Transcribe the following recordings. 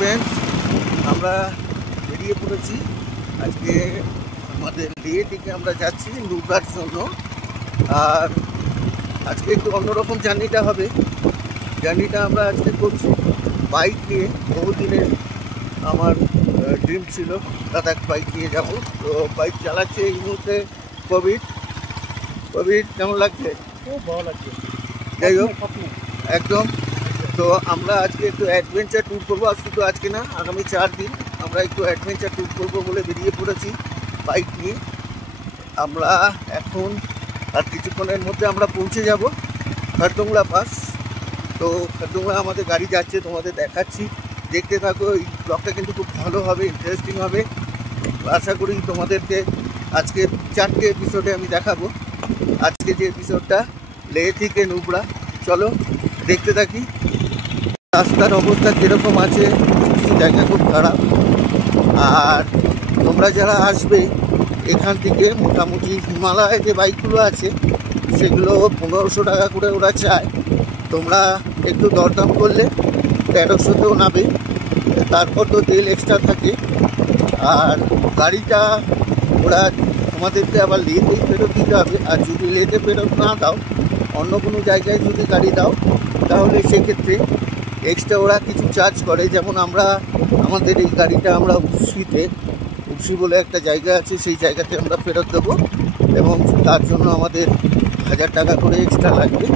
Friends, আমরা বেরিয়ে পড়েছি। আজকে আমাদের লেহ থেকে আমরা যাচ্ছি নুব্রার জন্য। আর আজকে একটু অন্যরকম জার্নিটা হবে। জার্নিটা আমরা আজকে করছি বাইক নিয়ে। বহুদিনের আমার ড্রিম ছিল লাদাখ বাইক নিয়ে যাব। তো বাইক চালাচ্ছে এই মুহূর্তে কোভিড। কেমন লাগছে? খুব ভালো লাগছে। যাই হোক, একদম। তো আমরা আজকে একটু অ্যাডভেঞ্চার ট্যুর করবো। শুধু আজকে না, আগামী 4 দিন আমরা একটু অ্যাডভেঞ্চার ট্যুর করবো বলে বেরিয়ে পড়েছি বাইক নিয়ে। আমরা এখন আর কিছুক্ষণের মধ্যে আমরা পৌঁছে যাব খারদুংলা পাস। তো খারদুংলা আমাদের গাড়ি যাচ্ছে, তোমাদের দেখাচ্ছি, দেখতে থাকো। এই ব্লগটা কিন্তু খুব ভালো হবে, ইন্টারেস্টিং হবে। আশা করি তোমাদেরকে আজকে 4টে এপিসোডে আমি দেখাবো। আজকে যে এপিসোডটা লেহ থেকে নুব্রা, চলো দেখতে থাকি। রাস্তার অবস্থা কীরকম আছে, কিছু জায়গা খুব খারাপ। আর তোমরা যারা আসবে এখান থেকে, মোটামুটি হিমালয়ে যে বাইকগুলো আছে সেগুলো 1500 টাকা করে ওরা চায়। তোমরা একটু দরদাম করলে 1300তেও নাবে। তারপর তো তেল এক্সট্রা থাকে। আর গাড়িটা ওরা তোমাদেরকে আবার লেতেই ফেরত দিতে হবে। আর যদি লেতে ফেরত না দাও, অন্য কোনো জায়গায় যদি গাড়ি দাও, তাহলে সেক্ষেত্রে এক্সট্রা ওরা কিছু চার্জ করে। যেমন আমাদের এই গাড়িটা আমরা উপসি বলে একটা জায়গা আছে, সেই জায়গাতে আমরা ফেরত দেবো এবং তার জন্য আমাদের 1000 টাকা করে এক্সট্রা লাগবে।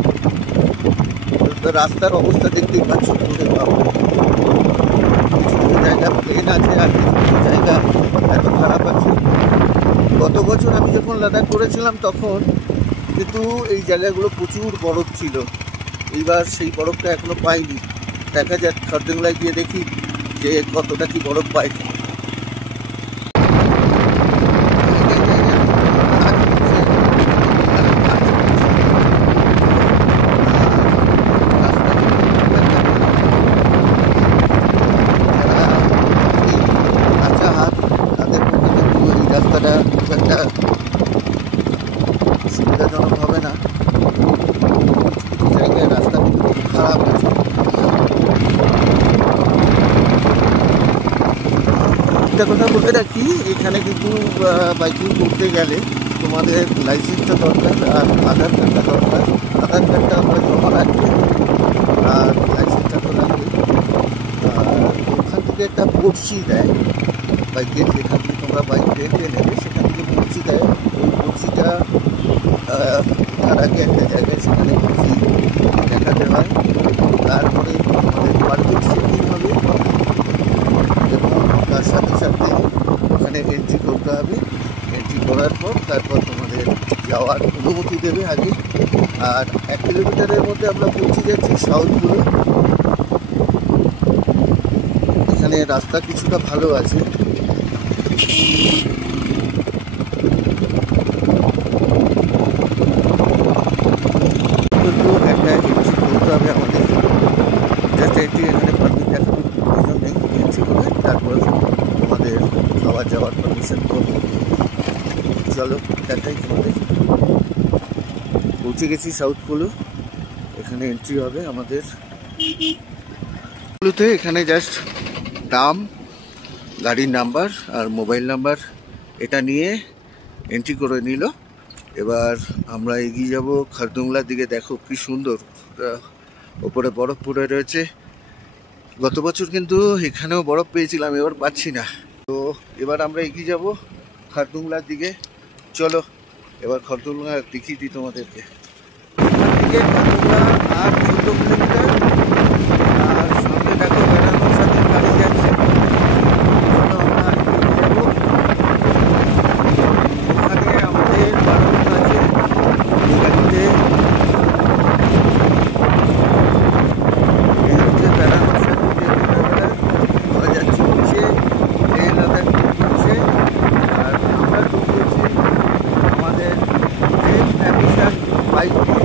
রাস্তার অবস্থা দেখতেই পাচ্ছ, করে পাবো। কিছু কিছু জায়গা প্লেন আছে আর কিছু কিছু জায়গা এত খারাপ আছে। গত বছর আমি যখন লাদাখ করেছিলাম তখন কিন্তু এই জায়গাগুলো প্রচুর বরফ ছিল। এইবার সেই বরফটা এখনো পাইনি। দেখা যাক খারদুংলায় গিয়ে দেখি যে কতটা কি বরফ পাই। রাস্তাটা খুব একটা সুবিধাজনক হবে না। কিছু জায়গায় রাস্তা খুব খারাপ আছে। একটা কথা বলে রাখি, এখানে কিন্তু বাইকিং করতে গেলে তোমাদের লাইসেন্সটা দরকার আর আধার কার্ডটা দরকার। আধার কার্ডটা আমরা জমা রাখবে আর লাইসেন্সটা তো লাগবে। আর ওখান থেকে একটা পড়শি দেয় বাইকের, যেখান থেকে তোমরা বাইক রেন্টে নেবে সেখান থেকে পড়শি দেয়। ওই পড়শিটা তার আগে একটা জায়গায় সেখানে পড়শি দেখাতে হয়। তারপরে আমাদের পারমিট সেটিং হবে এবং তার সাথে সাথে ওখানে এন্ট্রি করতে হবে। এন্ট্রি করার পর তারপর তোমাদের যাওয়ার অনুমতি দেবে আগে। আর 1 কিলোমিটারের মধ্যে আমরা পৌঁছে যাচ্ছি সাউথগুলো। এখানে রাস্তা কিছুটা ভালো আছে। একটা এন্ট্রি করতে হবে আমাদের। জাস্ট এন্ট্রি, এখানে পারমিট দেখানোর প্রয়োজন নেই। এন্ট্রি করে তারপর আমাদের খাওয়া যাওয়ার পারমিশন করবো। চলো দেখাই তোমাদের। পৌঁছে গেছি সাউথগুলো। এখানে এন্ট্রি হবে আমাদের। এখানে জাস্ট দাম, গাড়ির নাম্বার আর মোবাইল নাম্বার এটা নিয়ে এন্ট্রি করে নিল। এবার আমরা এগিয়ে যাব খারদুংলার দিকে। দেখো কি সুন্দর, ওপরে বরফ পড়ে রয়েছে। গত বছর কিন্তু এখানেও বরফ পেয়েছিলাম, এবার পাচ্ছি না। তো এবার আমরা এগিয়ে যাব খারদুংলার দিকে। চলো এবার খারদুংলা দেখিয়ে দিই তোমাদেরকে। খারদুংলা আর 14 কিলোমিটার। আর সামনে দেখো বেড়ানোর সাথে গাড়ি যাচ্ছে। চলো আমরা এগিয়ে যাবো। ওখানে আমাদের বাড়ানো আছে এই গাড়িতে। এই হচ্ছে বেড়ানোর সাথে যে ঘোরাফেরা করা যাচ্ছে, হচ্ছে লেহ লাদাখ করছে। আর আমরা তো করছি আমাদের ড্রিম অ্যাম্বিশন বাইক নিয়ে।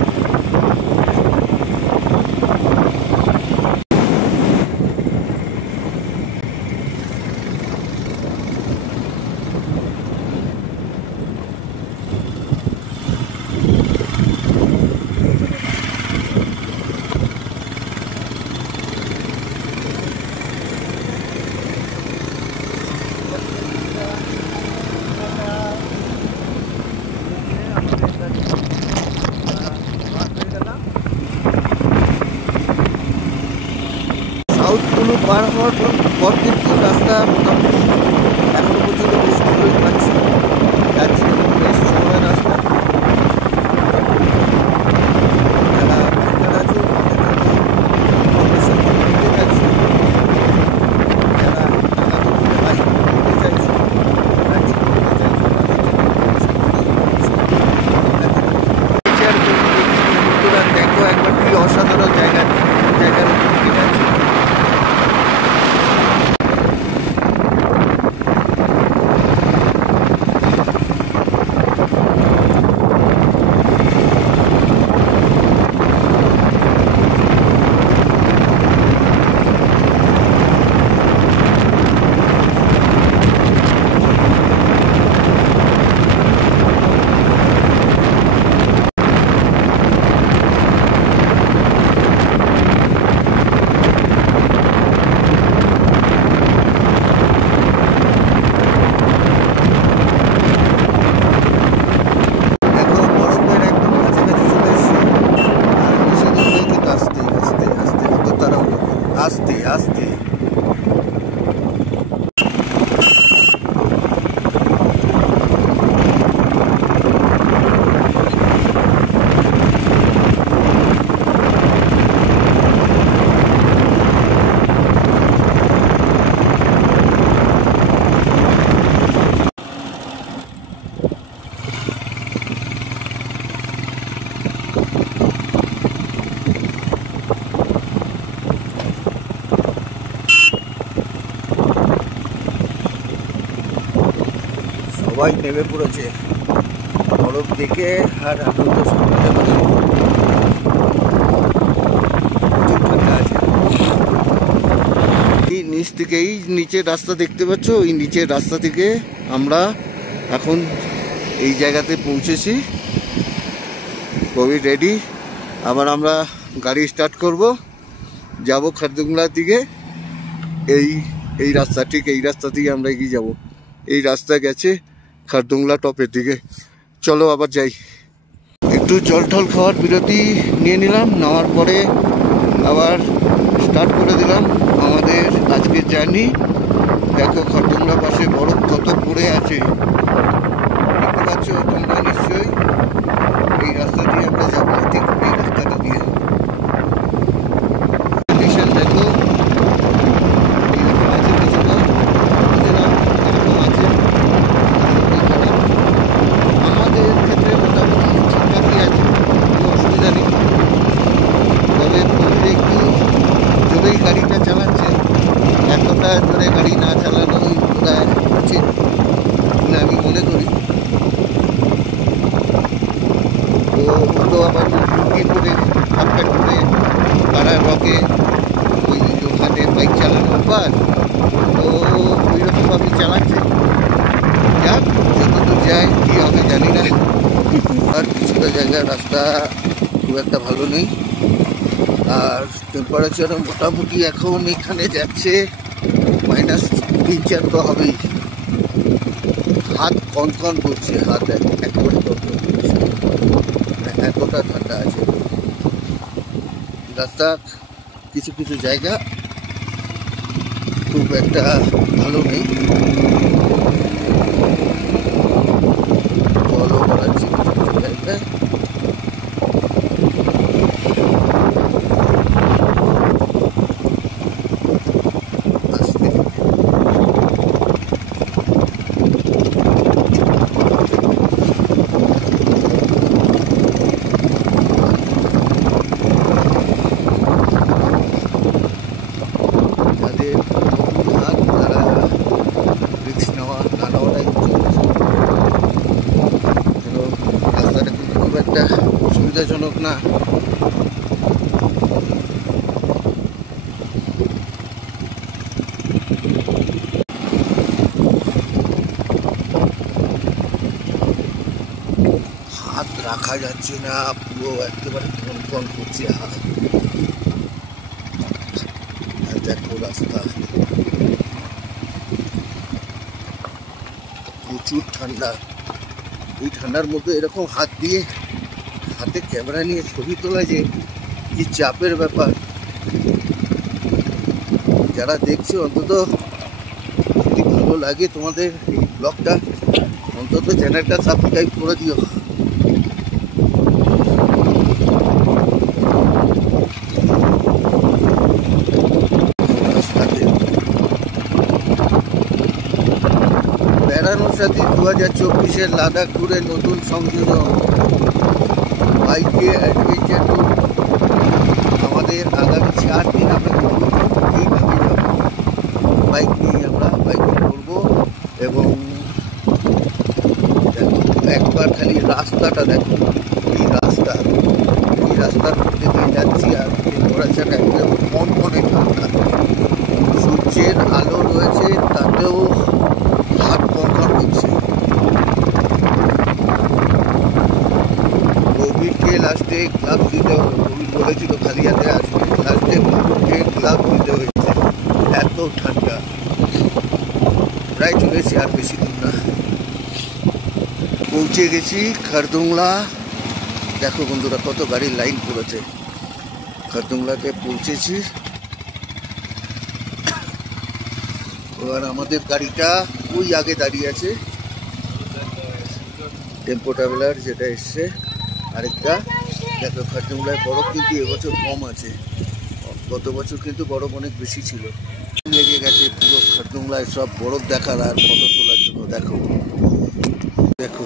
এগুলো পার হওয়ার পর কিন্তু রাস্তা মোটামুটি এখনো পর্যন্ত বেশ ভালোই পাচ্ছি, যাচ্ছি বেশ সময় রাস্তা। যারা বেকার আছে যাচ্ছি, যারা টাকা তুলতে বাইক করতে চাইছে দেখো একবার কি অসাধারণ জায়গার উপর দিয়ে যাচ্ছে। আস্তে আস্তে সবাই নেমে পড়েছে বরফ দেখে, আর আনন্দ সামলাতে পারে। প্রচুর ঠান্ডা আছে। এই নিচ থেকে, এই নিচের রাস্তা দেখতে পাচ্ছ, ওই নিচের রাস্তা থেকে আমরা এখন এই জায়গাতে পৌঁছেছি। খুবই রেডি। আবার আমরা গাড়ি স্টার্ট করব, যাব খারদুংলার দিকে। এই রাস্তা, ঠিক এই রাস্তা থেকে আমরা এগিয়ে যাব। এই রাস্তা গেছে খারদুংলা টপের দিকে। চলো আবার যাই। একটু জল টল খাওয়ার বিরতি নিয়ে নিলাম, নেওয়ার পরে আবার স্টার্ট করে দিলাম আমাদের আজকের জার্নি। দেখো খারদুংলা পাশে বরফ কত পড়ে আছে, দেখতে পাচ্ছ তোমরা নিশ্চয়ই। এই রাস্তা দিয়ে আমরা যাবো, ঠিক এই রাস্তাটা দিয়ে। দেখো আমাদের ক্ষেত্রে মোটামুটি ঠিকঠাকই আছে, কোনো অসুবিধা নেই। তবে একটু জোরেই গাড়িটা চালাচ্ছে, এতটা জোরে গাড়ি না চালানোই বোধহয় উচিত বলে আমি মনে করি। তো ওগুলো আবার লুকিয়ে করে হাফপ্যাট করে পাড়ার রকে ওখানে বাইক চালানোর পর তো ওইরকমভাবেই চালাচ্ছে। যাক, যতদূর যায় কী হবে জানি না। আর কিছুটা জায়গার রাস্তা খুব একটা ভালো নেই, আর টেম্পারেচারও মোটামুটি এখন এখানে যাচ্ছে -3-4 তো হবেই। হাত কনকন করছে, হাত একেবারে কনকন করছে, এতটা ঠান্ডা আছে। রাস্তা কিছু কিছু জায়গা খুব একটা ভালো নেই, জলও বাড়াচ্ছে কিছু কিছু জায়গায়। সুবিধাজনক না। হাত রাখা যাচ্ছে না, পুরো একেবারে কনকন করছে হাত। দেখো রাস্তা প্রচুর ঠান্ডা। এই ঠান্ডার মধ্যে এরকম হাত দিয়ে হাতে ক্যামেরা নিয়ে ছবি তোলা যে কি চাপের ব্যাপার। যারা দেখছো অন্তত যদি ভালো লাগে তোমাদের এই ব্লগটা, অন্তত চ্যানেলটা সাবস্ক্রাইব করে দিও। বেড়ানোর সাথে 2024-এর লাদাখ ট্যুরের নতুন সংযোজন বাইকে অ্যাডভেঞ্চার ট্যুর। আমাদের আগামী 4 দিন আমরা এইভাবে যাব, বাইক নিয়ে আমরা বাইকে করবো। এবং দেখো একবার খালি রাস্তাটা দেখো, এই রাস্তার মধ্যে দিয়ে যাচ্ছি আর টেম্পারেচার একদম কনকনে ঠান্ডা, সূর্যের আলো রয়েছে তাতেও হাত কনকন করছে। কোভিডকে লাস্টে গ্লাভস দিতে হলো, কোভিড বলেছিল খালি হাতে আসবে, লাস্টে কোভিডকে গ্লাভস দিতে হয়েছে, এত ঠান্ডা। প্রায় চলে এসেছি, আর বেশি দূর না, পৌঁছে গেছি খারদুংলা। দেখো বন্ধুরা কত গাড়ির লাইন পড়েছে। খারদুংলাতে পৌঁছেছি। এবার আমাদের গাড়িটা ওই আগে দাঁড়িয়ে আছে, টেম্পো ট্রাভেলার যেটা এসছে আরেকটা। দেখো খারদুংলায় বরফ কিন্তু এবছর কম আছে, গত বছর কিন্তু বরফ অনেক বেশি ছিল। লেগে গেছে পুরো খারদুংলায় সব বরফ দেখার আর ফটো তোলার জন্য। দেখো দেখো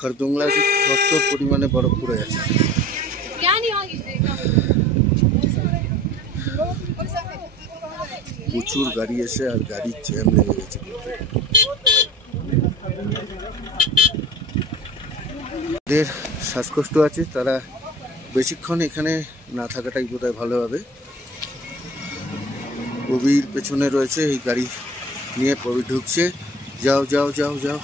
খারদুংলায় প্রচুর পরিমাণে বরফ পড়ে আছে। প্রচুর গাড়ি এসে আর গাড়ির জ্যাম লেগে গেছে। যাদের শ্বাসকষ্ট আছে তারা বেশিক্ষণ এখানে না থাকাটাই বোধহয় ভালো হবে। প্রবীর পেছনে রয়েছে, এই গাড়ি নিয়ে প্রবীর ঢুকছে। যাও যাও যাও যাও।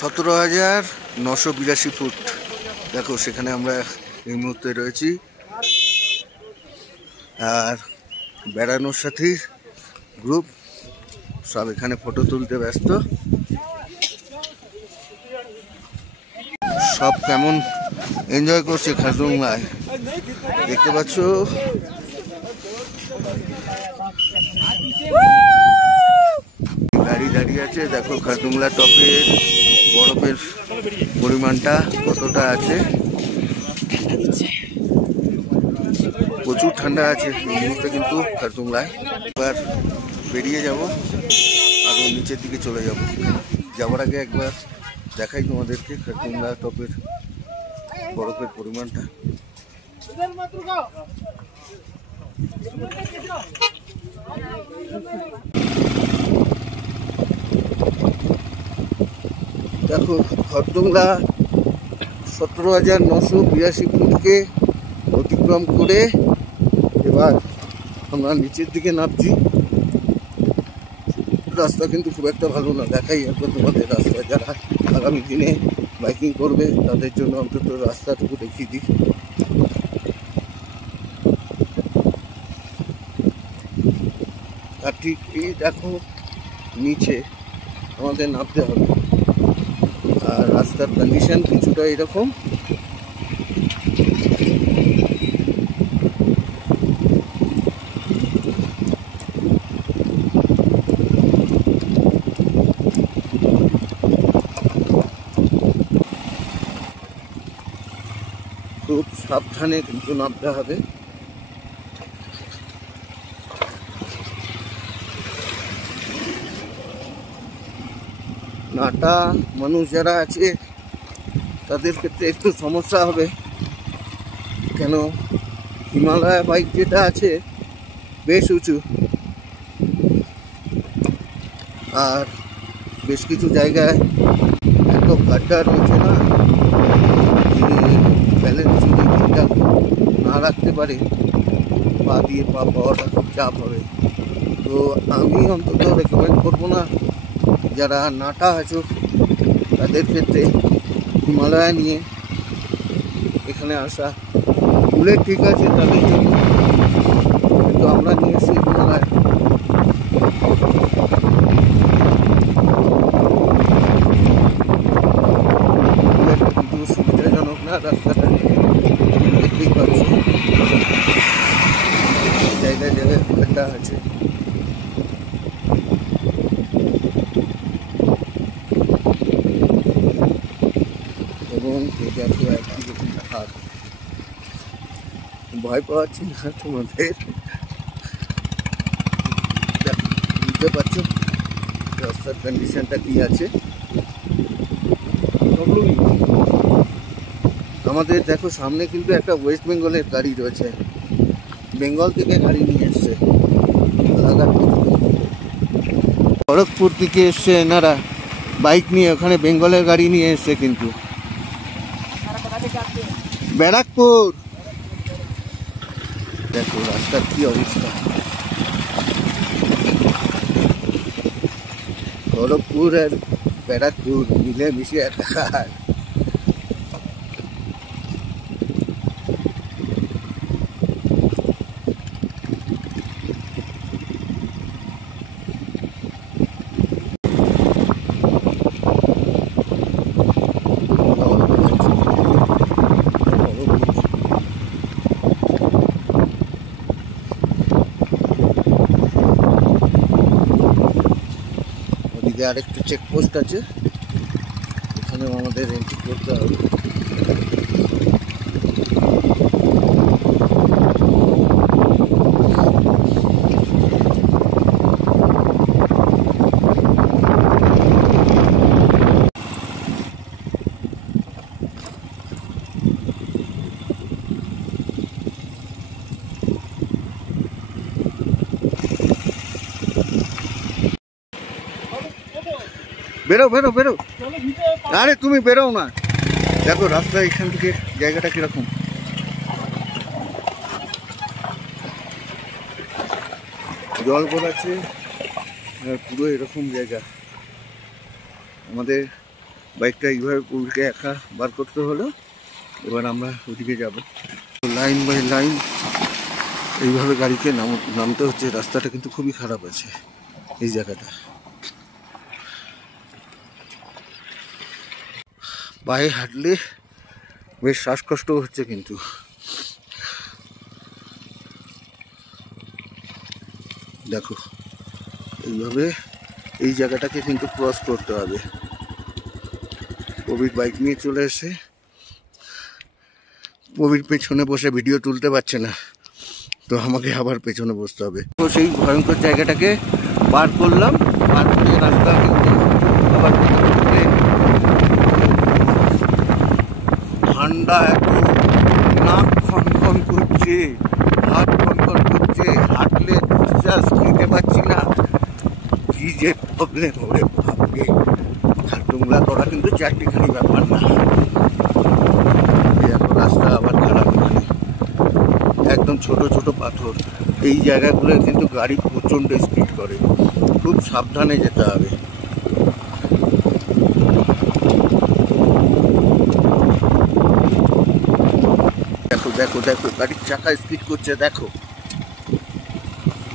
17,982 ফুট। দেখো সেখানে আমরা এই মুহূর্তে রয়েছি, আর বেড়ানোর সাথে গ্রুপ সব এখানে ফটো তুলতে ব্যস্ত। সব কেমন এনজয় করছে খারদুংলায়, দেখতে পাচ্ছ। গাড়ি দাঁড়িয়ে আছে, দেখো খারদুংলা টপের বরফের পরিমাণটা কতটা আছে, প্রচুর ঠান্ডা আছে এই মুহূর্তে কিন্তু খারদুংলায়। এবার বেরিয়ে যাব, আরও নিচের দিকে চলে যাব। যাওয়ার আগে একবার দেখাই তোমাদেরকে খারদুংলা টপের বরফের পরিমাণটা। দেখো খারদুংলা 17,982 ফুটকে অতিক্রম করে এবার আমরা নিচের দিকে নামছি। রাস্তা কিন্তু খুব একটা ভালো না, দেখাই একবার তোমাদের রাস্তা। যারা আগামী দিনে বাইকিং করবে তাদের জন্য অন্তত রাস্তাটুকু দেখিয়ে দিই। আর ঠিক এই দেখো নিচে আমাদের নামতে হবে, আর রাস্তার কন্ডিশন কিছুটা এরকম। খুব সাবধানে কিন্তু নামতে হবে। নাটা মানুষ যারা আছে তাদের ক্ষেত্রে একটু সমস্যা হবে, কেন হিমালয় বাইক যেটা আছে বেশ উঁচু, আর বেশ কিছু জায়গায় এত গাড্ডা রয়েছে না, ব্যালেন্স যদি ঠিকঠাক না রাখতে পারে পা দিয়ে পা পাওয়াটা খুব চাপ হবে। তো আমি অন্তত রেকমেন্ড করবো না যারা নাটা আছো তাদের ক্ষেত্রে হিমালয় নিয়ে এখানে আসা। বুলেট ঠিক আছে তাদের জন্য, কিন্তু আমরা নিয়ে এসেছি হিমালয়। এবং দেখো একই রকম হাত। ভয় পাওয়াচ্ছি না তোমাদের, বুঝতে পারছো রাস্তার কন্ডিশনটা কি আছে। আমাদের দেখো সামনে কিন্তু একটা ওয়েস্ট বেঙ্গলের গাড়ি রয়েছে, বেঙ্গল থেকে গাড়ি নিয়ে এসছে, খড়গপুর থেকে এসছে এনারা বাইক নিয়ে, ওখানে বেঙ্গলের গাড়ি নিয়ে এসছে কিন্তু। ব্যারাকপুর দেখো রাস্তার কি অবস্থা, খড়গপুর আর ব্যারাকপুর মিলে মিশে একাকার। ওদিকে আরেকটা চেকপোস্ট আছে, এখানেও আমাদের এন্ট্রি করতে হবে। বেরো বেরো বেরো, আরে তুমি বেরো না। দেখো রাস্তা এখান থেকে জায়গাটা কিরকম, জল গড়াচ্ছে পুরো এরকম জায়গা। আমাদের বাইকটা এইভাবে পুরোকে একা বার করতে হলো, এবার আমরা ওদিকে যাব। লাইন বাই লাইন এইভাবে গাড়িকে নামতে হচ্ছে। রাস্তাটা কিন্তু খুবই খারাপ আছে এই জায়গাটা, পায়ে হাঁটলে বেশ শ্বাসকষ্ট হচ্ছে কিন্তু। দেখো এইভাবে এই জায়গাটাকে কিন্তু ক্রস করতে হবে। প্রবীর বাইক নিয়ে চলে এসে, প্রবীর পেছনে বসে ভিডিও তুলতে পারছে না, তো আমাকে আবার পেছনে বসতে হবে। তো সেই ভয়ঙ্কর জায়গাটাকে পার করলাম, পার করে রাস্তা কিন্তু আবার ঠান্ডা, এত নাক খনখন করছে, হাত খনখন করছে, হাঁটলে নিঃশ্বাস নিতে পারছি না, কি যে প্রবলেম ওরে ভাববে। আর টুংলা করা কিন্তু চারটিখানি ব্যাপার না। এখন রাস্তা আবার খারাপ, এখানে একদম ছোট ছোট পাথর, এই জায়গাগুলো কিন্তু গাড়ি প্রচণ্ড স্পিড করে, খুব সাবধানে যেতে হবে। দেখো দেখো দেখো গাড়ির চাকা স্পিড করছে, দেখো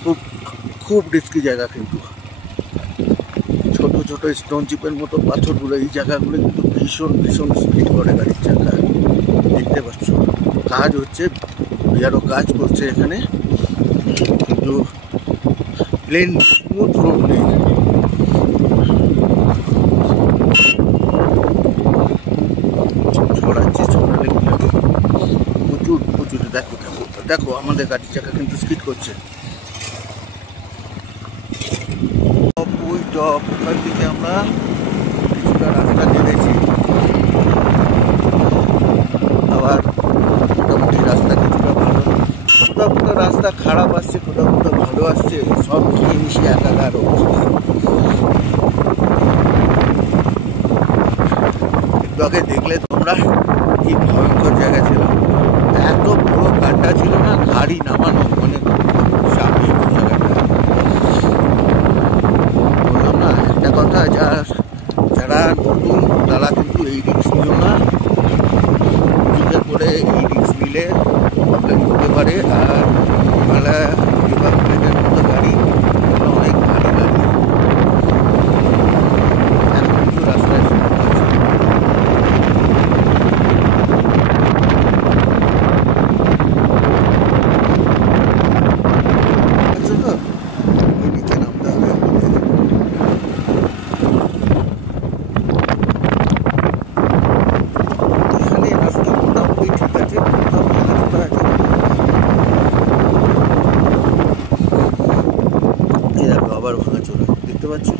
খুব খুব রিস্কি জায়গা কিন্তু। ছোট ছোট স্টোন চিপের মতো পাথরগুলো, এই জায়গাগুলো কিন্তু ভীষণ ভীষণ স্পিড করে গাড়ির চাকা। দেখতে পাচ্ছ কাজ হচ্ছে, আরো কাজ করছে এখানে, কিন্তু প্লেন স্মুথ রোড নেই। ছড়াচ্ছে, ছড়ালে কি হবে, প্রচুর প্রচুর। দেখো দেখো দেখো আমাদের গাড়ির চাকা কিন্তু স্পিড করছে। ওই টপ ওখান থেকে আমরা কিছুটা রাস্তা নেমেছি, আবার মোটামুটি রাস্তা কিছুটা ভালো, কোথাও কোথাও রাস্তা খারাপ আসছে, কোথাও কোথাও ভালো আসছে, সব মিলিয়ে মিশিয়ে একাকার অবস্থা। একটু আগে দেখলে তোমরা কি ভয়ঙ্কর জায়গা ছিল, এত বড় গাড্ডা ছিল না, গাড়ি নামানো মানে চাপের জায়গাটা। বললাম না একটা কথা, যারা নতুন তারা কিন্তু এই রিস্ক নিও না, বুঝে করে এই রিস্ক নিলে প্রবলেম হতে পারে। আর হিমালয় প্লেটের মতো গাড়ি অনেক ভারী গাড়ি, এখন কিন্তু রাস্তায় পাচ্ছি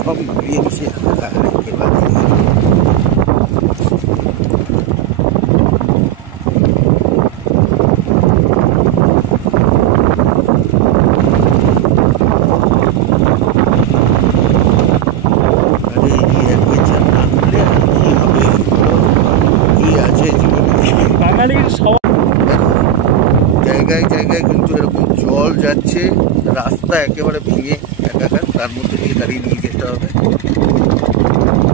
সব মিলিয়ে মিশিয়ে জায়গায় জায়গায় কিন্তু এরকম জল যাচ্ছে, রাস্তা একেবারে ভেঙে একাকার, তার মধ্যে দিয়ে দাঁড়িয়ে নিয়ে যেতে হবে।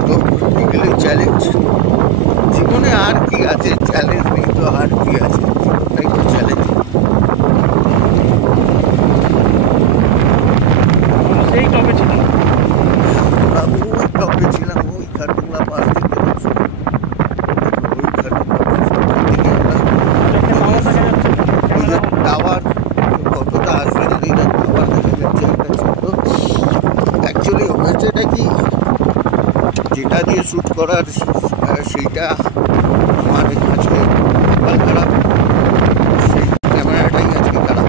তো এগুলো চ্যালেঞ্জ জীবনে, আর কি আছে, চ্যালেঞ্জ নেই তো আর কি আছে, জীবনটাই তো চ্যালেঞ্জ। সেই টপে ছিলাম, ওই টপে ছিলাম, ওই খাটুংলা পাশ দেখতে পাচ্ছি, ওই খাটুংলা পাশ থেকে আমরা ওই যে টাওয়ার কতটা আসবে জানি না, টাওয়ার দেখা যাচ্ছে একটা ছোট। অ্যাকচুয়ালি হয়েছে এটা কি, যেটা দিয়ে শ্যুট করার সেইটা আমার আজকে খারাপ, সেই ক্যামেরাটাই আজকে খারাপ।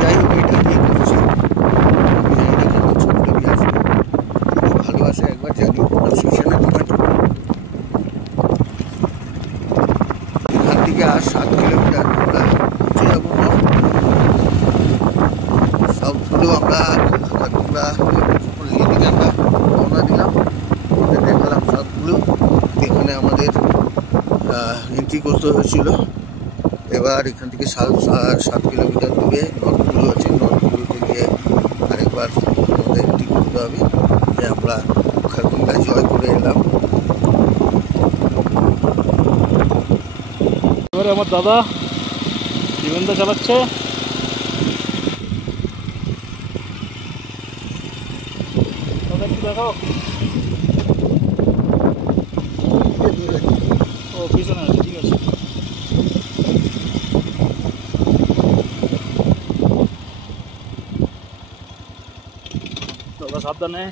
যাই হোক, এটা দিয়ে করছি, জানি না কেমন ছবি আসবে, যদি ভালো আসে একবার জানি সেখানে কমেন্ট। এখান থেকে আর 7 কিলোমিটার আমরা পৌঁছে যাবো সাউথগুলো। আমরা দিকে আমরা রওনা দিলাম, দেখালাম সাউথগুলো, এখানে আমাদের এন্ট্রি করতে হয়েছিল। এবার এখান থেকে 7 কিলোমিটার দূরে নর্থগুলো আছে, নর্থগুলোতে গিয়ে আরেকবার আমাদের এন্ট্রি করতে হবে, যে আমরা খারকুন্ডা জয় করে এলাম। এবারে আমার দাদা জীবনদা চালাচ্ছে, দাদা একটু দেখাও। ও পিছনে আছে, ঠিক আছে। দাদা সাবধানে।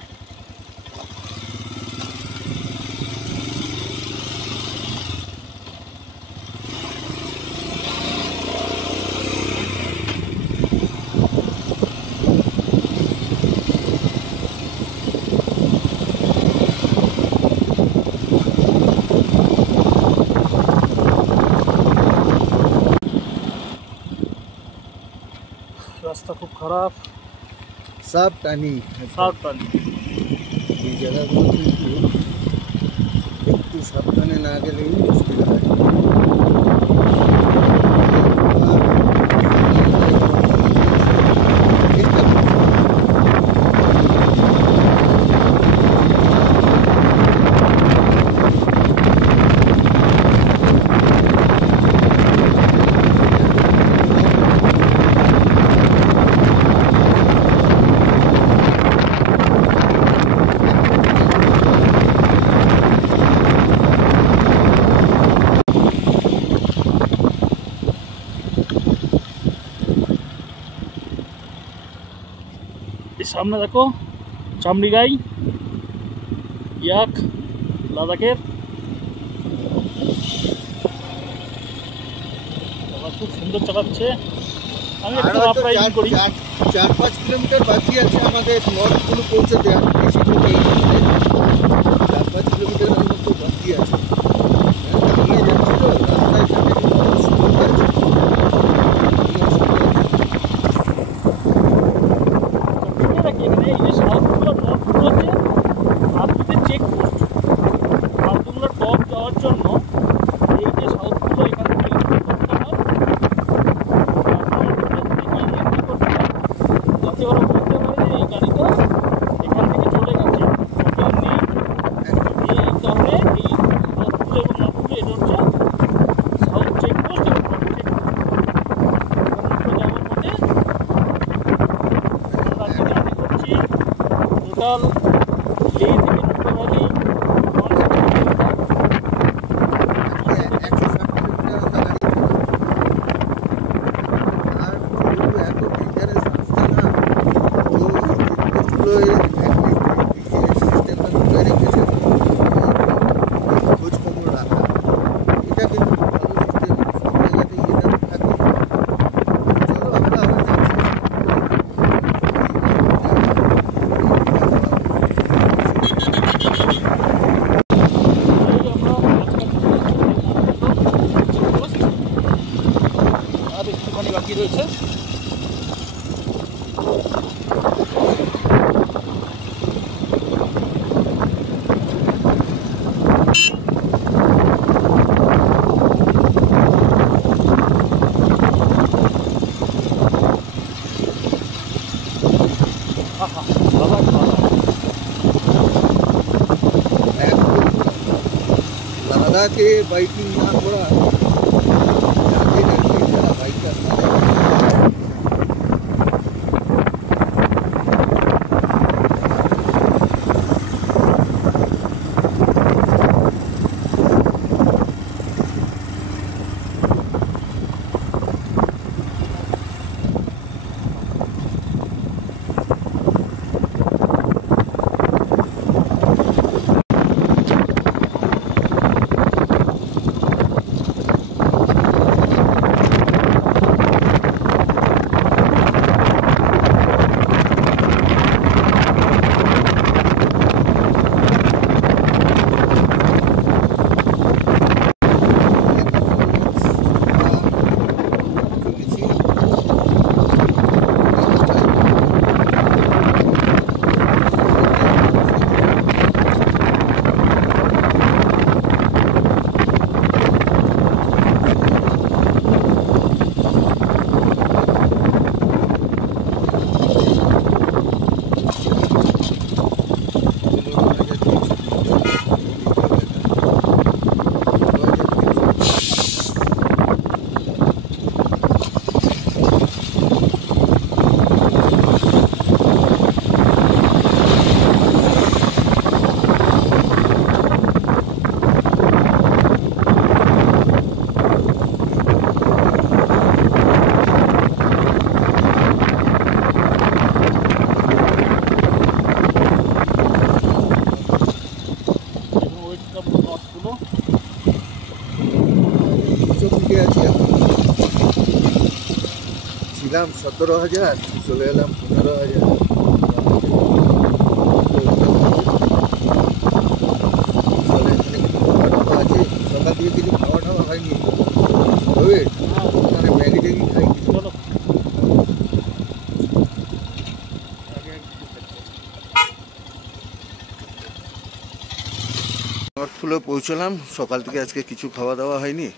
রাস্তা খুব খারাপ, সাবধানে সাবধানে। এই জায়গাগুলো কিন্তু একটু সাবধানে না গেলেই মুশকিল হয়। সামনে দেখো চামড়ি গাই, ইয়াক লাদাখের। খুব সুন্দর চালাচ্ছে। আমি একটু আপ রাইডিং করি। 4-5 কিলোমিটার বাকি আছে আমাদের নর্থগুলো পৌঁছাতে, আর বেশি দূর নেই, 4-5 কিলোমিটারের মতো বাকি আছে। দাঁড়িয়ে যাচ্ছি তো রাস্তায়, যাবে সুবিধা আছে। এখানে এই যে সাউথগুলো নর্থগুলো হচ্ছে সাউথগুলোর চেকপোস্ট, সাউথগুলোর টপ যাওয়ার জন্য এই যে সাউথগুলো এখান থেকে করতে হয়, যাতে ওরা বলতে পারে যে এই গাড়িটা এখান থেকে চলে গেছে, টোটাল নেই। এই কারণে এই সাউথগুলো এবং নর্থগুলো এটা হচ্ছে সাউথ চেকপোস্ট এবং নর্থ চেকপোস্ট। যাওয়ার পথে আমরা জার্নি করছি টোটাল লে থেকে নুব্রা ভ্যালি, যাকে বাইকিং না করা, যাদের যারা বাইকার ছিলাম 17,000, চলে এলাম 15,000। আছে সকাল থেকে কিছু খাওয়া টাওয়া হয়নি, হবে ওখানে ম্যাগি ট্যাগি খাই কিছু। নর্থপুলে পৌঁছলাম, সকাল থেকে আজকে কিছু খাওয়া দাওয়া হয়নি,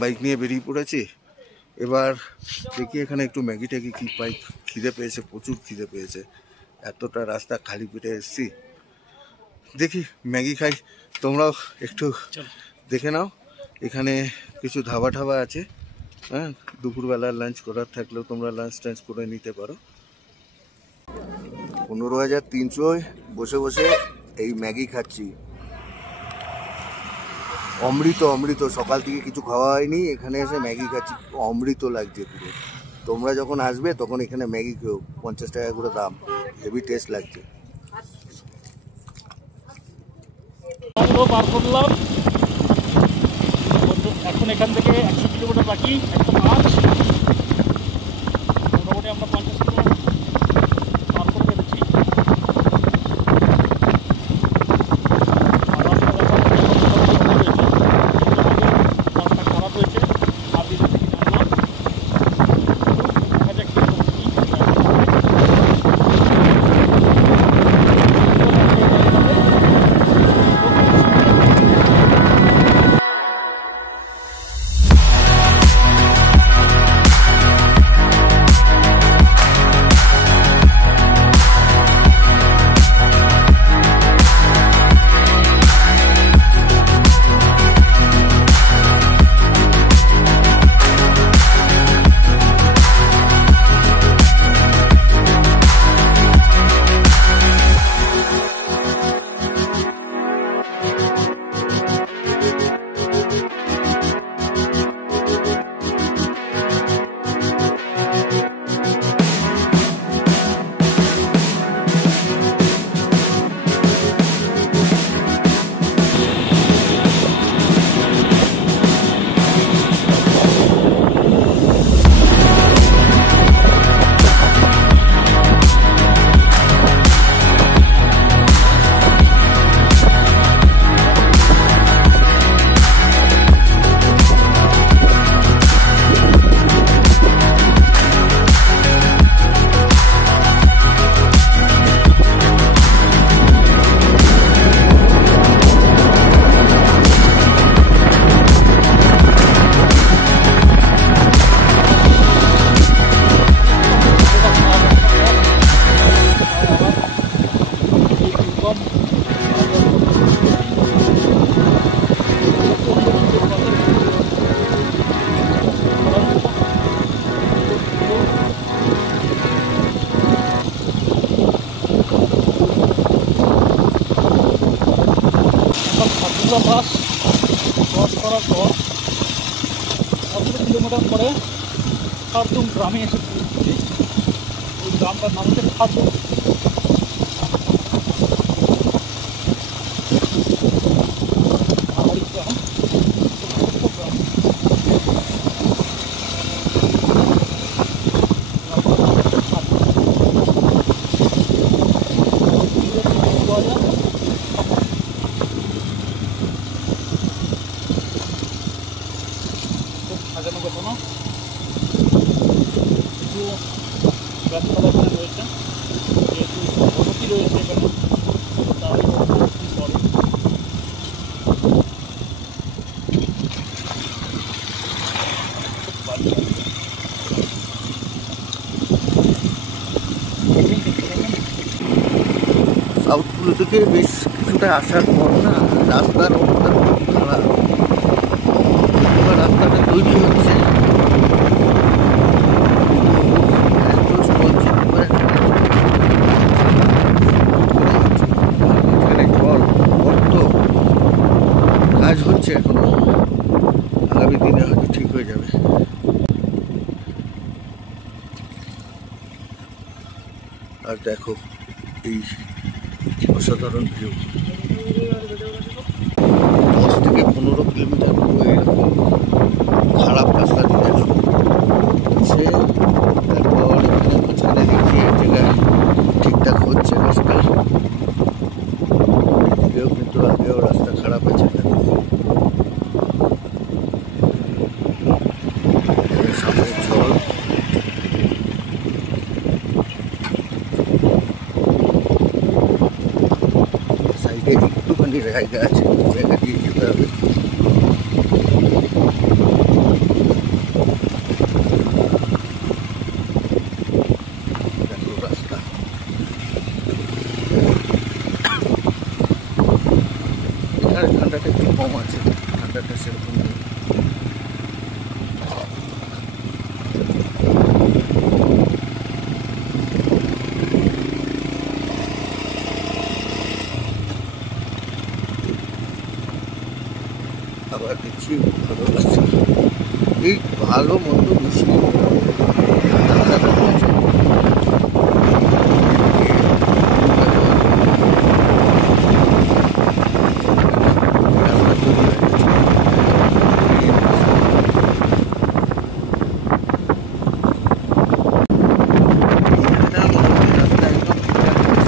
বাইক নিয়ে বেরিয়ে পড়েছি। এবার দেখি এখানে একটু ম্যাগি ট্যাগি কি পাই, খিদে পেয়েছে, প্রচুর খিদে পেয়েছে, এতটা রাস্তা খালি পেটে এসেছি, দেখি ম্যাগি খাই। তোমরাও একটু দেখে নাও, এখানে কিছু ধাবা ঠাবা আছে, হ্যাঁ, দুপুরবেলা লাঞ্চ করার থাকলেও তোমরা লাঞ্চ টাঞ্চ করে নিতে পারো। 15,300 বসে বসে এই ম্যাগি খাচ্ছি, অমৃত অমৃত। সকাল থেকে কিছু খাওয়া হয়নি, এখানে এসে ম্যাগি খাচ্ছি, অমৃত লাগছে পুরো। তোমরা যখন আসবে তখন এখানে ম্যাগি খেও, 50 টাকা করে দাম, হেভি টেস্ট লাগছে। পার করলাম, এখন এখান থেকে 100 কিলোমিটার বাকি, 105। মোটামুটি আমরা 50 কিলোমিটার পার করে ফেলেছি। রাস্তা খারাপ হয়েছে, আর দিকে থেকে নামলাম, দেখা যাক আমরা বাস ক্রস করার পর 17 কিলোমিটার পরে খারদুম গ্রামে এসে পৌঁছেছি। ওই গ্রামটার নাম হচ্ছে খারদুম। পাহাড়ি গ্রাম, ছোট্ট গ্রাম। খুব সাজানো গোছানো, কিছু গাছপালা এখানে রয়েছে, যেহেতু বসতি রয়েছে এখানে, তাই বসতি করে। সাউথগুলো থেকে বেশ কিছুটা আসার পর না রাস্তার অবস্থা খুব খারাপ। এবার রাস্তাটা তৈরি হচ্ছে, এত স্থলচিত্র এখানে জল গর্ত কাজ হচ্ছে এখনো, আগামী দিনে হয়তো ঠিক হয়ে যাবে। আর দেখো এই অসাধারণ ভিউ। 10 থেকে 15 কিলোমিটার পুরো এরকম খারাপ রাস্তা দিয়ে গেল সে, তারপর এখানে মাঝখানে দেখি এক জায়গায় ঠিকঠাক হচ্ছে রাস্তা, এদিকেও কিন্তু আগেও রাস্তা খারাপ আছে। এখানে সামনে জল, সাইডে একটুখানি জায়গা আছে, জায়গা দিয়ে যেতে হবে। দেখো রাস্তা, এখানে ঠান্ডাটা একটু কম আছে, ঠান্ডাটা সেরকম নেই। আবার দেখছি ভালো লাগছে, এই ভালো মন্দ মিশিয়ে রাস্তাটা আছে। রাস্তা তৈরি হয়ে গেছে। রাস্তা একদম ঠিকঠাক আছে।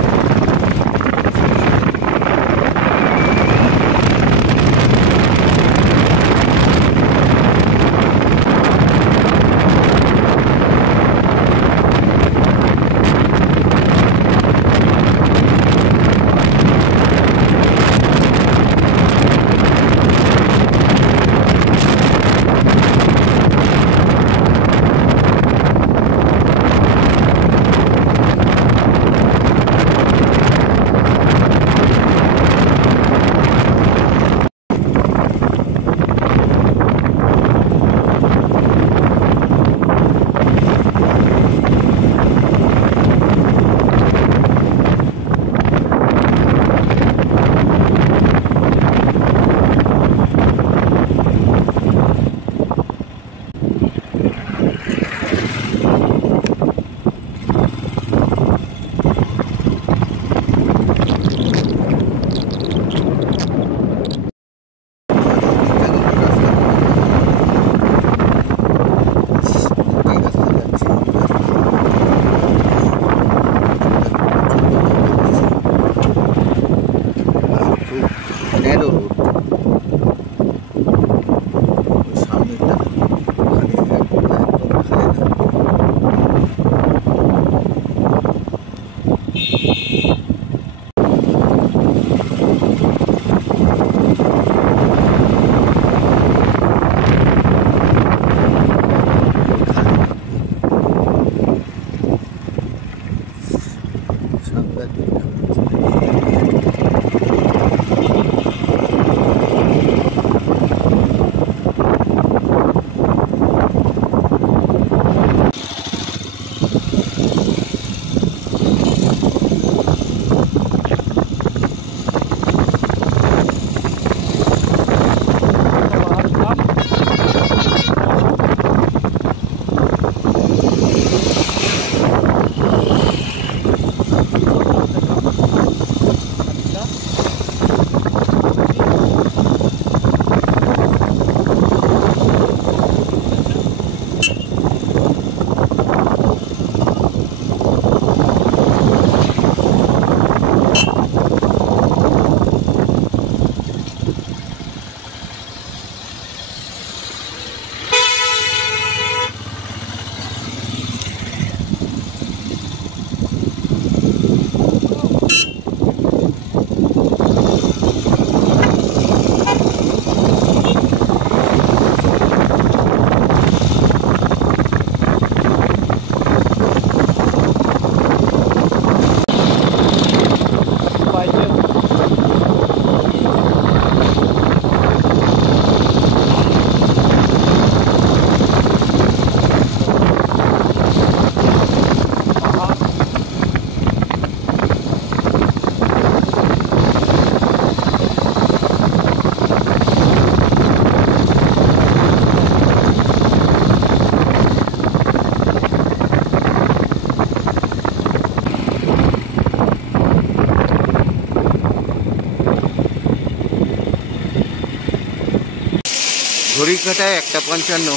ঘড়ি কাটায় 1:55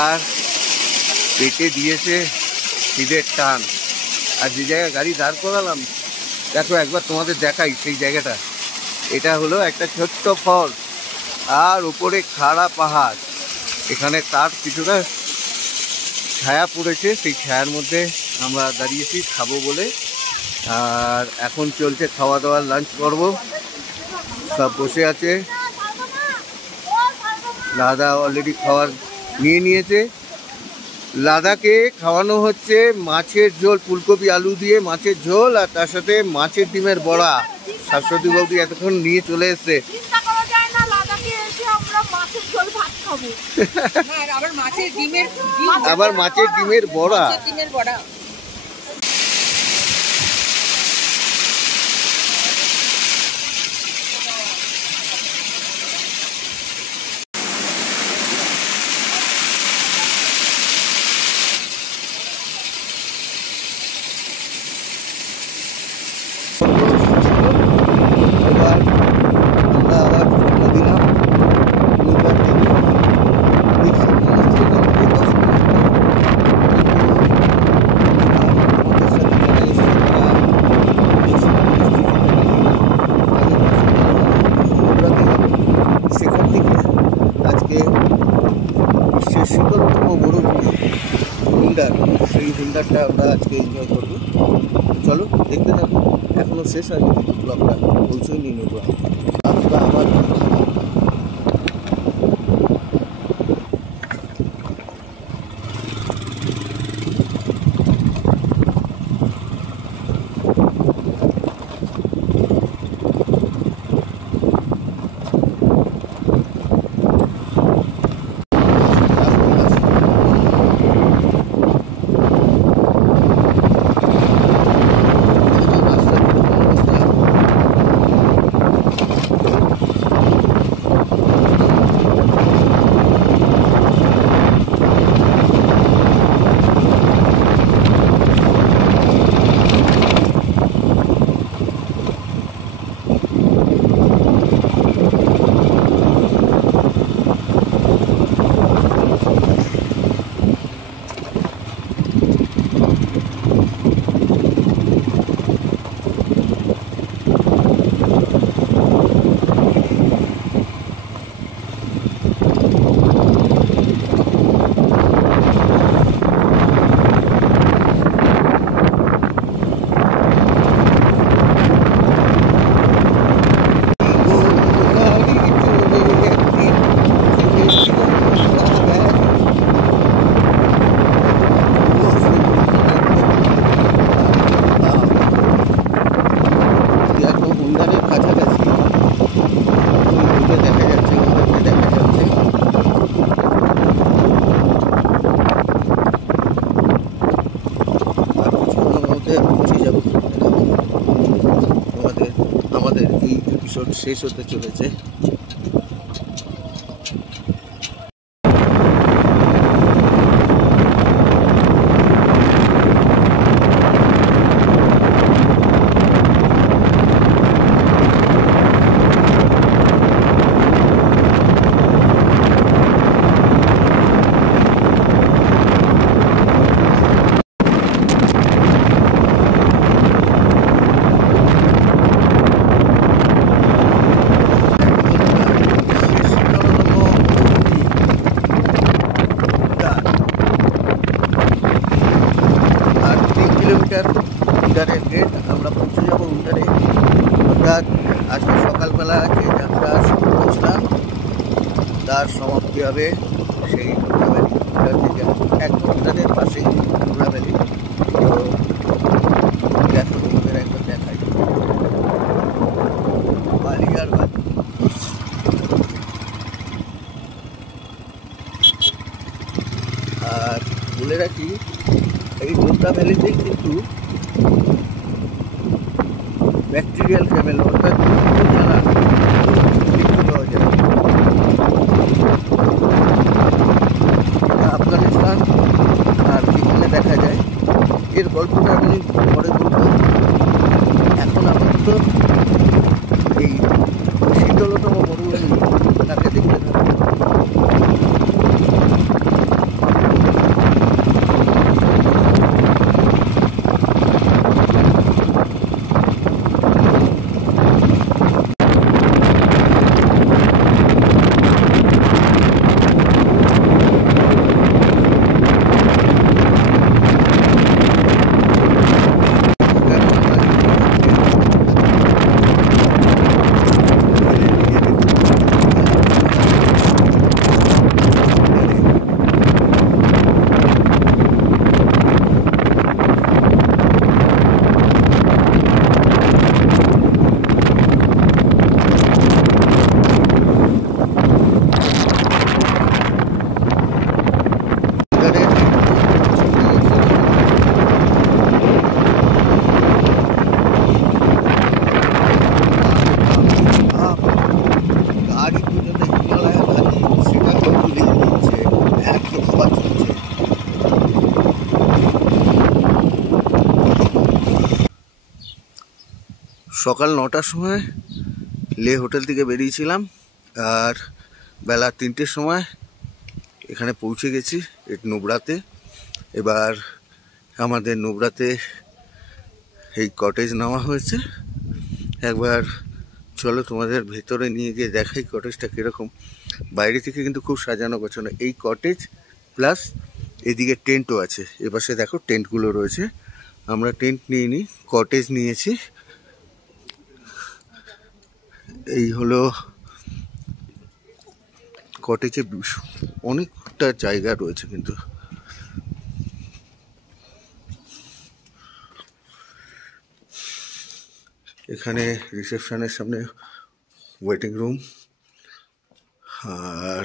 আর পেটে দিয়েছে খিদের টান। আর যে জায়গায় গাড়ি দাঁড় করালাম দেখো, একবার তোমাদের দেখাই সেই জায়গাটা। এটা হলো একটা ছোট্ট ফল আর উপরে খাড়া পাহাড়। এখানে তার কিছুটা ছায়া পড়েছে, সেই ছায়ার মধ্যে আমরা দাঁড়িয়েছি খাবো বলে। আর এখন চলছে খাওয়া দাওয়ার, লাঞ্চ করবো। সব বসে আছে। লাদা অলরেডি খাওয়ার নিয়ে নিয়েছে। লাদাকে খাওয়ানো হচ্ছে মাছের ঝোল, ফুলকপি আলু দিয়ে মাছের ঝোল, আর তার সাথে মাছের ডিমের বড়া। শাশ্বতী বৌদি এতক্ষণ নিয়ে চলে এসছে। আবার মাছের ডিমের বড়া। এবার আমরা আবার রওনা দিলাম নৌকার থেকে। দেখছি মনে হচ্ছে এখান থেকে 10 মিনিট পর। আমাদের সাথে যারা এসছে তারা দেখছি সেখান থেকে আজকে বিশ্বের শীতলতম মরুভূমি হুন্ডার, সেই হুন্ডারটা আমরা আজকে এনজয় করবো। চলো দেখতে থাকো, এখনো শেষ হয়নি কিন্তু ব্লগটা, পৌঁছয়নি নৌকা। রাস্তা আবার আমাদের এই এপিসোড শেষ হতে চলেছে। উন্ডারের গেট আমরা পৌঁছে যাবো উন্ডারে। অর্থাৎ আজকে সকালবেলা যে যাত্রা শুরু করছিলাম তার সমাপ্তি হবে সেই টোলা ভ্যালি। উন্ডার থেকে একদম উন্ডারের পাশেই টোলা ভ্যালি। তো দেখো তোমাদের একবার দেখাই বালি আর বালি। আর বলে রাখি এই টোলা ভ্যালিতেই কিন্তু ব্যাকটেরিয়াল ক্যামেল অর্থাৎ যারা দেখতে পাওয়া যায়। আফগানিস্তান আর এখানে দেখা যায়। এর গল্পটা আমি পরে বলবো। এখন আপাতত এই শীতলতম মরুভূমি তাকে দেখতে থাকবো। সকাল 9টার সময় লে হোটেল থেকে বেরিয়েছিলাম, আর বেলা 3টের সময় এখানে পৌঁছে গেছি নুব্রাতে। এবার আমাদের নুব্রাতে এই কটেজ নেওয়া হয়েছে। একবার চলো তোমাদের ভেতরে নিয়ে গিয়ে দেখাই কটেজটা কীরকম। বাইরে থেকে কিন্তু খুব সাজানো গোছানো এই কটেজ, প্লাস এদিকে টেন্টও আছে। এপাশে দেখো টেন্টগুলো রয়েছে। আমরা টেন্ট নিইনি, কটেজ নিয়েছি। এই হলো কটেজে অনেকটা জায়গা রয়েছে কিন্তু। এখানে রিসেপশনের সামনে ওয়েটিং রুম, আর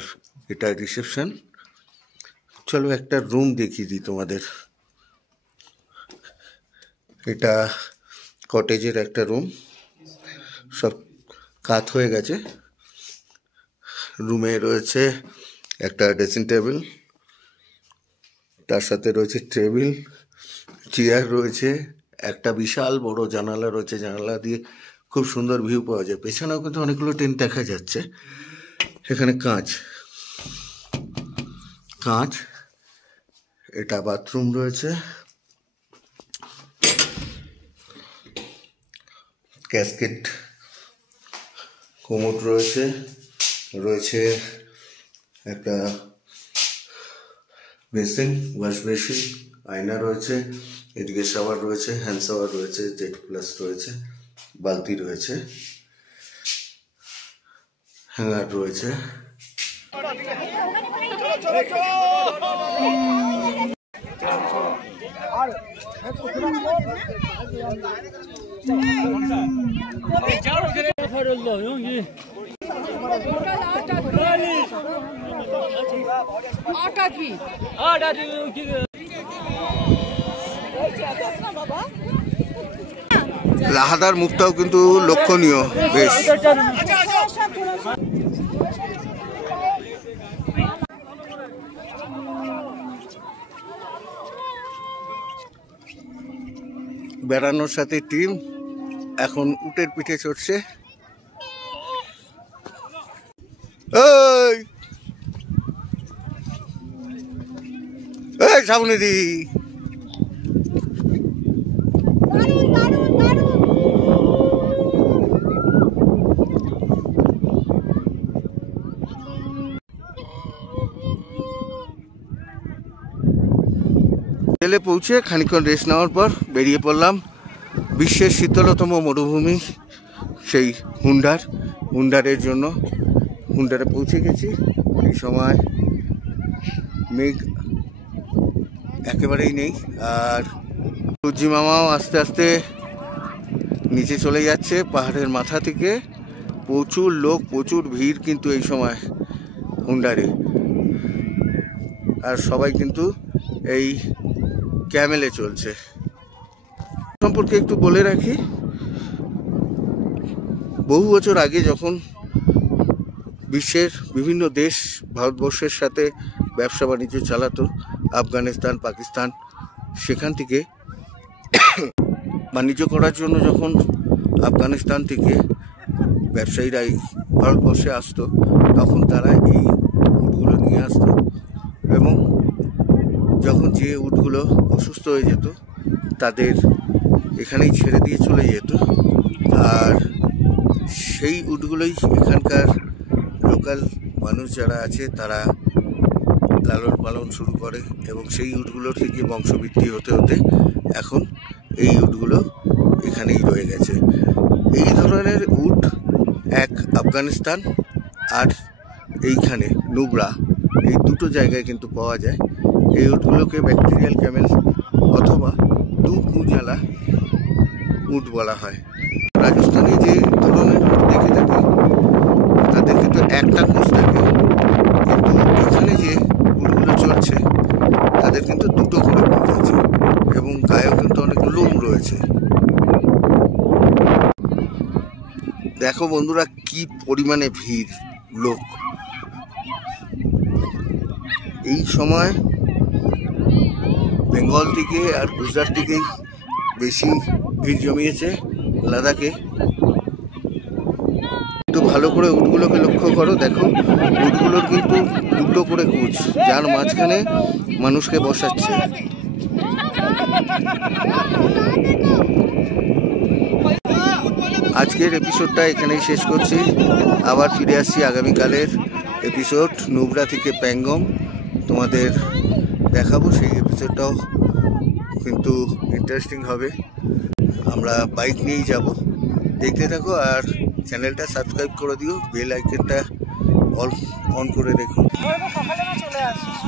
এটা রিসেপশন। চলো একটা রুম দেখিয়ে দিই তোমাদের। এটা কটেজের একটা রুম, সব কাত হয়ে গেছে। রুমে রয়েছে একটা ড্রেসিং টেবিল, তার সাথে রয়েছে টেবিল, চেয়ার রয়েছে, একটা বিশাল বড় জানালা রয়েছে। জানালা দিয়ে খুব সুন্দর ভিউ পাওয়া যায়। পেছনেও কিন্তু অনেকগুলো টেন্ট দেখা যাচ্ছে। এখানে কাঁচ, এটা বাথরুম রয়েছে, ক্যাসকেট কোমোড রয়েছে, একটা বেসিন, ওয়াশ বেসিন, আয়না রয়েছে, এদিকে শাওয়ার রয়েছে, হ্যান্ড শাওয়ার রয়েছে, জেট প্লাস রয়েছে, বালতি রয়েছে, হ্যাঙ্গার রয়েছে। লাহাদার মুখটাও কিন্তু লক্ষণীয় বেশ। বেড়ানোর সাথে টিম এখন উটের পিঠে চড়ছে। এই সামনে দি হোটেলে পৌঁছে খানিকক্ষণ রেস্ট নেওয়ার পর বেরিয়ে পড়লাম বিশ্বের শীতলতম মরুভূমি সেই হুন্ডারের জন্য। হুন্ডারে পৌঁছে গেছি। এই সময় মেঘ একেবারেই নেই, আর সূর্যি মামাও আস্তে আস্তে নিচে চলে যাচ্ছে পাহাড়ের মাথা থেকে। প্রচুর লোক, প্রচুর ভিড় কিন্তু এই সময় হুন্ডারে। আর সবাই কিন্তু এই ক্যামেলে চলছে। সম্পর্কে একটু বলে রাখি, বহু বছর আগে যখন বিশ্বের বিভিন্ন দেশ ভারতবর্ষের সাথে ব্যবসা বাণিজ্য চালাতো, আফগানিস্তান, পাকিস্তান, সেখান থেকে বাণিজ্য করার জন্য যখন আফগানিস্তান থেকে ব্যবসায়ীরা ভারতবর্ষে আসতো, তখন তারা এই উটগুলো নিয়ে আসতো, এবং যখন যে উটগুলো অসুস্থ হয়ে যেত তাদের এখানেই ছেড়ে দিয়ে চলে যেত। আর সেই উটগুলোই এখানকার লোকাল মানুষ যারা আছে তারা লালন পালন শুরু করে, এবং সেই উটগুলো থেকে বংশবৃদ্ধি হতে হতে এখন এই উটগুলো এখানেই রয়ে গেছে। এই ধরনের উট এক আফগানিস্তান আর এইখানে নুব্রা, এই দুটো জায়গায় কিন্তু পাওয়া যায়। এই উটগুলোকে ব্যাকটেরিয়াল ক্যামেল অথবা দু কুঁজালা উট বলা হয়। রাজস্থানে যে ধরনের উট দেখে থাকি তাদের কিন্তু একটা কুঁজ থাকে, কিন্তু এখানে যে উটগুলো চলছে তাদের কিন্তু দুটো করে কুঁজ আছে, এবং গায়েও কিন্তু অনেক লোম রয়েছে। দেখো বন্ধুরা কি পরিমাণে ভিড় লোক। এই সময় বেঙ্গল থেকে আর গুজরাট থেকেই বেশি ভিড় জমিয়েছে লাদাখে। একটু ভালো করে উটগুলোকে লক্ষ্য করো, দেখো উটগুলোর কিন্তু দুটো করে কুচ, যার মাঝখানে মানুষকে বসাচ্ছে। আজকের এপিসোডটা এখানেই শেষ করছি, আবার ফিরে আসছি আগামীকালের এপিসোড নুব্রা থেকে প্যাংগং তোমাদের দেখাবো। সেই এপিসোডটাও কিন্তু ইন্টারেস্টিং হবে, আমরা বাইক নিয়েই যাব, দেখতে থাকো আর চ্যানেলটা সাবস্ক্রাইব করে দিও, বেল আইকনটা অন করে রেখো। সকালে চলে আসিস।